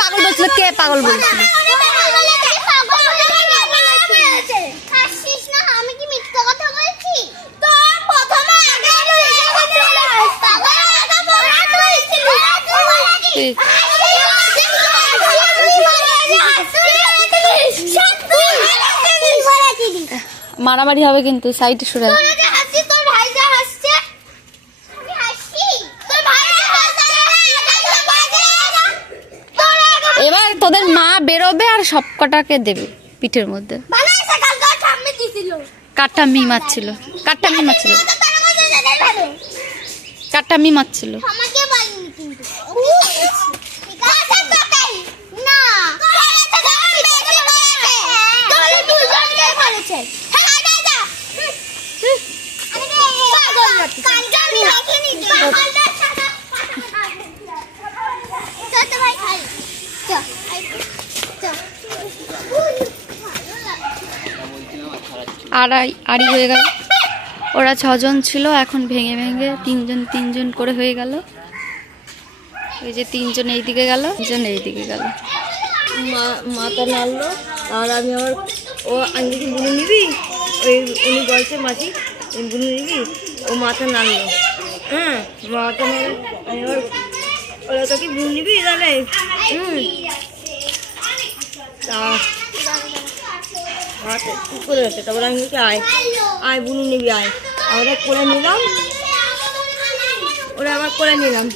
পাগল বলছিল? কে পাগল বলছিল? মারামারি হবে কিন্তু, সাইডে সরে। এবার তোদের মা বেরোবে আর সব কটাকে দেবে পিঠের মধ্যে। কাঠটা মি মারছিল, কাঠটা মি মারছিল, কাঠটা মি মারছিল। আড়ি হয়ে গেল। ওরা 6 জন ছিল, এখন ভেঙে ভেঙে 3 জন করে হয়ে গেল। ওই যে 3 জন এইদিকে গেল, 3 জন এইদিকে গেল। মাথা নাড়লো আর আমি আবার ও আঙ্গিকে বুনে নিবি, ওই উনি বলছে মাসি বুনে নিবি, ও মাথা নাড়লো। হ্যাঁ মাথা নাড়লো, আমি আবার ওরা তোকে বুনে নিবি তাহলে। করে গেছে, তারপরে আমি আয় বুনে নিবি, আয় আমরা করে নিলাম, ওরা আবার করে নিলাম।